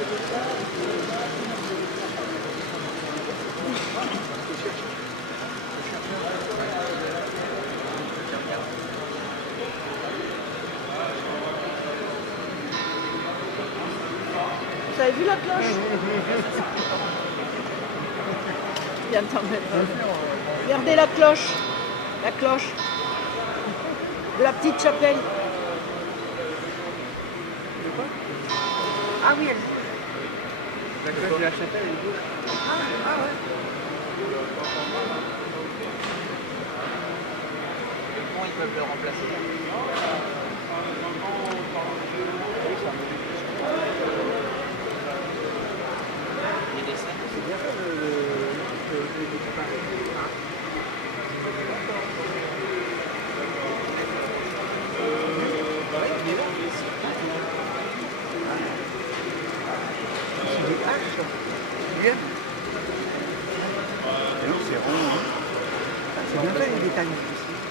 Vous avez vu la cloche? Viens t'en mettre. Regardez la cloche de la petite chapelle. Ah oui, La cloche de la chapelle, elle est gauche. ah ouais. Comment ils peuvent le remplacer? Il y a des scènes. C'est bien fait le c'est bien fait les détails ici.